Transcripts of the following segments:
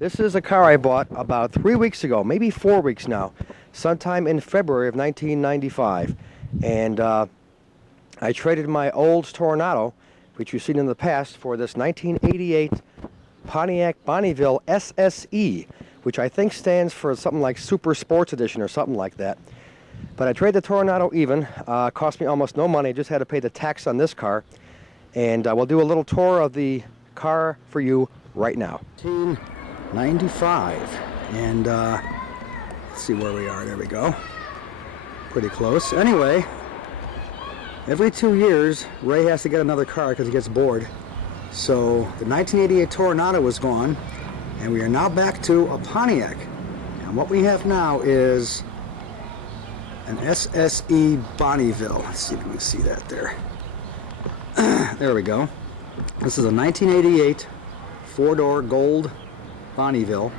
This is a car I bought about 3 weeks ago, maybe 4 weeks now, sometime in February of 1995. And I traded my Olds Toronado, which you've seen in the past, for this 1988 Pontiac Bonneville SSE, which I think stands for something like Super Sports Edition or something like that. But I traded the Toronado even. Cost me almost no money. Just had to pay the tax on this car. And we'll do a little tour of the car for you right now. 1995. And let's see where we are. There we go. Pretty close. Anyway, every 2 years, Ray has to get another car because he gets bored. So the 1988 Toronado was gone, and we are now back to a Pontiac. And what we have now is an SSE Bonneville. Let's see if we can see that there. There we go. This is a 1988 four-door gold Bonneville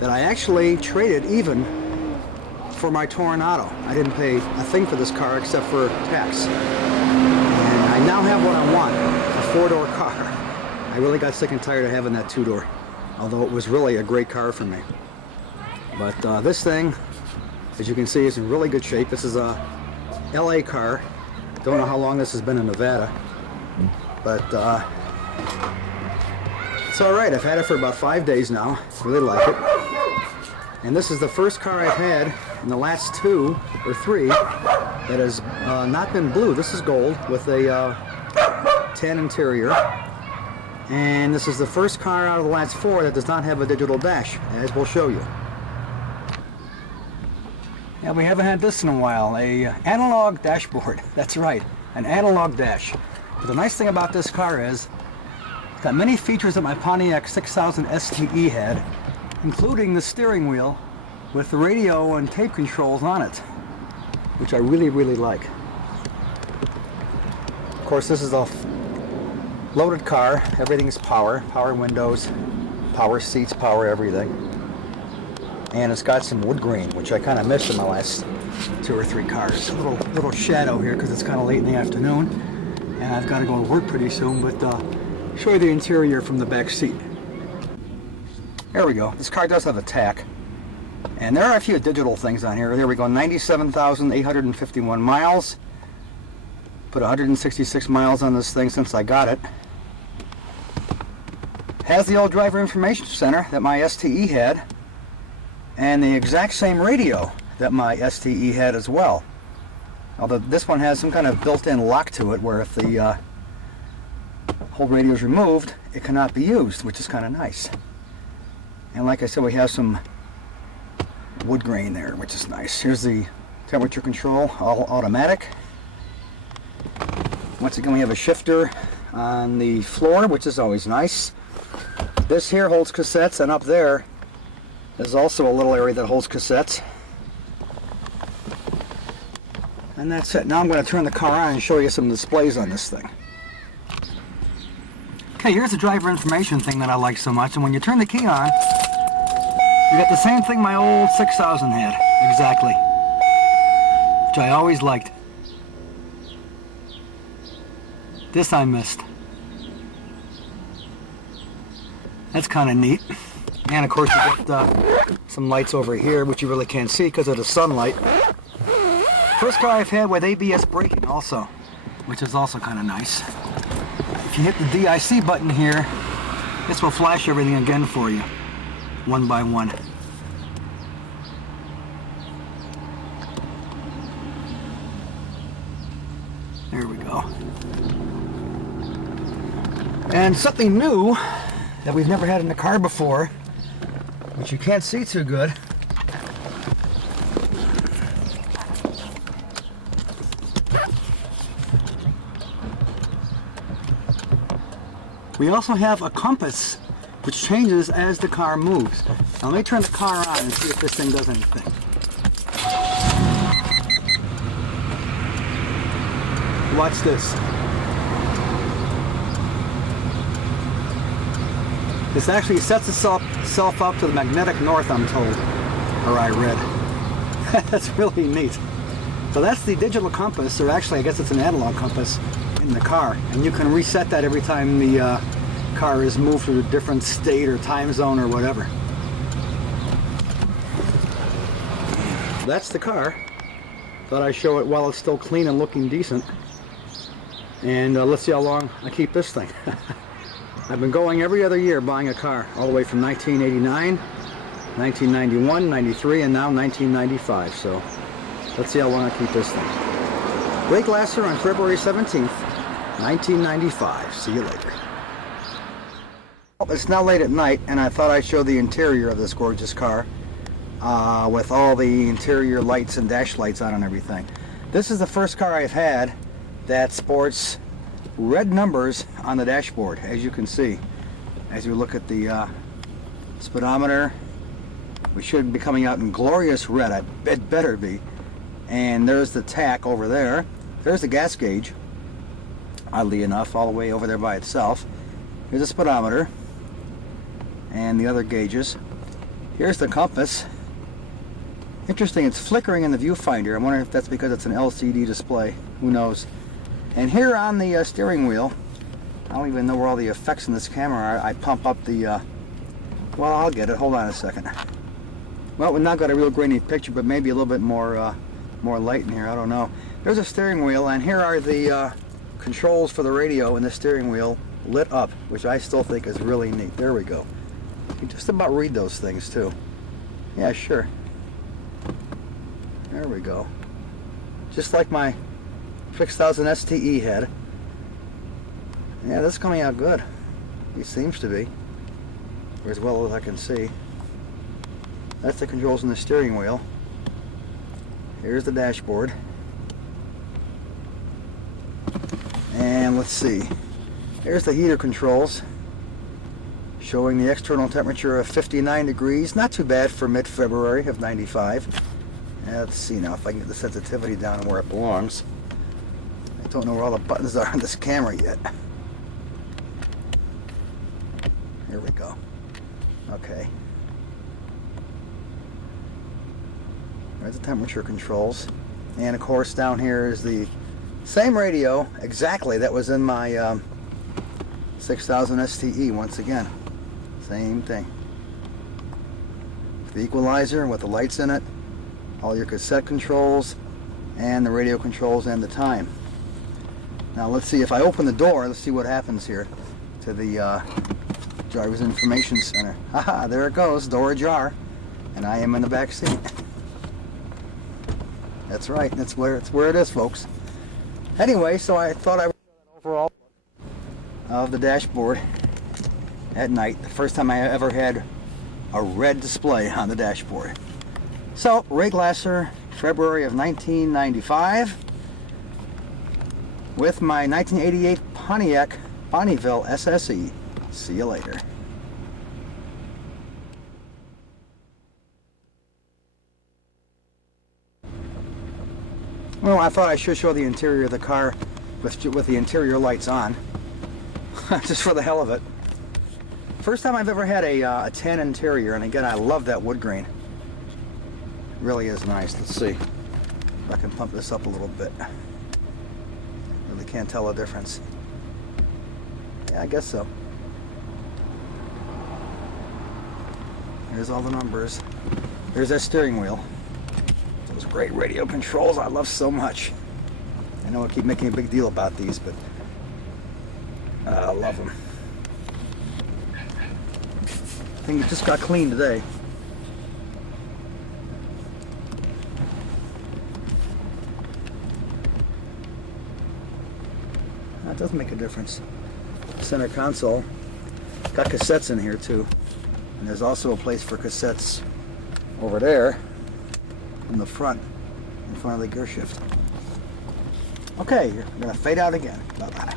that I actually traded even for my Toronado. I didn't pay a thing for this car except for tax. And I now have what I want, a four-door car. I really got sick and tired of having that two-door, although it was really a great car for me. But this thing, as you can see, is in really good shape. This is a LA car. Don't know how long this has been in Nevada, but it's all right. I've had it for about 5 days now. Really like it. And this is the first car I've had in the last 2 or 3 that has not been blue. This is gold with a tan interior. And this is the first car out of the last 4 that does not have a digital dash, as we'll show you. Yeah, we haven't had this in a while, a analog dashboard. That's right, an analog dash. But the nice thing about this car is it's got many features that my Pontiac 6000 STE had, including the steering wheel with the radio and tape controls on it, which I really, really like. Of course, this is a loaded car. Everything's power windows, power seats, power everything. And it's got some wood grain, which I kind of missed in my last 2 or 3 cars. A little shadow here because it's kind of late in the afternoon, and I've got to go to work pretty soon. But show you the interior from the back seat. There we go. This car does have a tach, and there are a few digital things on here. There we go. 97,851 miles. Put 166 miles on this thing since I got it. Has the old driver information center that my STE had, and the exact same radio that my STE had as well. Although this one has some kind of built-in lock to it where if the whole radio is removed, it cannot be used, which is kind of nice. And like I said, we have some wood grain there, which is nice. Here's the temperature control, all automatic. Once again, we have a shifter on the floor, which is always nice. This here holds cassettes, and up there there's also a little area that holds cassettes. And that's it. Now I'm going to turn the car on and show you some displays on this thing. Okay, here's the driver information thing that I like so much. And when you turn the key on, you get the same thing my old 6000 had. Exactly. Which I always liked. This I missed. That's kind of neat. And of course you get some lights over here, which you really can't see because of the sunlight. First car I've had with ABS braking also, which is also kind of nice. If you hit the DIC button here, this will flash everything again for you, one by one. There we go. And something new that we've never had in the car before, which you can't see too good. We also have a compass, which changes as the car moves. Now let me turn the car on and see if this thing does anything. Watch this. This actually sets itself up to the magnetic north, I'm told, or I read. That's really neat. So that's the digital compass, or actually I guess it's an analog compass in the car, and you can reset that every time the car is moved to a different state or time zone or whatever. That's the car. Thought I'd show it while it's still clean and looking decent. And let's see how long I keep this thing. I've been going every other year buying a car, all the way from 1989, 1991, 93, and now 1995. So let's see how long I keep this thing. Ray Glasser on February 17th, 1995. See you later. Well, it's now late at night, and I thought I'd show the interior of this gorgeous car with all the interior lights and dash lights on and everything. This is the first car I've had that sports red numbers on the dashboard, as you can see. As you look at the speedometer, we should be coming out in glorious red. It better be. And there's the tach over there. There's the gas gauge, oddly enough, all the way over there by itself. Here's the speedometer and the other gauges. Here's the compass. Interesting, it's flickering in the viewfinder. I'm wondering if that's because it's an LCD display. Who knows? And here on the steering wheel, I don't even know where all the effects in this camera are. I pump up the, well, I'll get it. Hold on a second. Well, we've not got a real grainy picture, but maybe a little bit more light in here. I don't know. There's a steering wheel, and here are the controls for the radio and the steering wheel lit up, which I still think is really neat. There we go. You can just about read those things, too. Yeah, sure. There we go. Just like my 6000 STE head. Yeah, this is coming out good. It seems to be, or as well as I can see. That's the controls on the steering wheel. Here's the dashboard. And let's see. Here's the heater controls, showing the external temperature of 59 degrees. Not too bad for mid-February of 95. Let's see now if I can get the sensitivity down where it belongs. I don't know where all the buttons are on this camera yet. Here we go. Okay. There's the temperature controls. And of course down here is the same radio exactly that was in my 6000 STE once again. Same thing. The equalizer with the lights in it, all your cassette controls, and the radio controls and the time. Now let's see, if I open the door, let's see what happens here to the driver's information center. Haha, there it goes, door ajar, and I am in the back seat. That's right, that's where it is, folks. Anyway, so I thought I would show an overall of the dashboard at night. The first time I ever had a red display on the dashboard. So, Ray Glasser, February of 1995, with my 1988 Pontiac Bonneville SSE. See you later. Well, I thought I should show the interior of the car with the interior lights on, just for the hell of it. First time I've ever had a tan interior, and again, I love that wood grain. It really is nice. Let's see if I can pump this up a little bit. Really can't tell the difference. Yeah, I guess so. There's all the numbers. There's that steering wheel. Those great radio controls I love so much. I know I keep making a big deal about these, but I love them. I think it just got cleaned today. That does make a difference. Center console. Got cassettes in here too. And there's also a place for cassettes over there in the front, in front of the gear shift. Okay, you're going to fade out again. Bye-bye.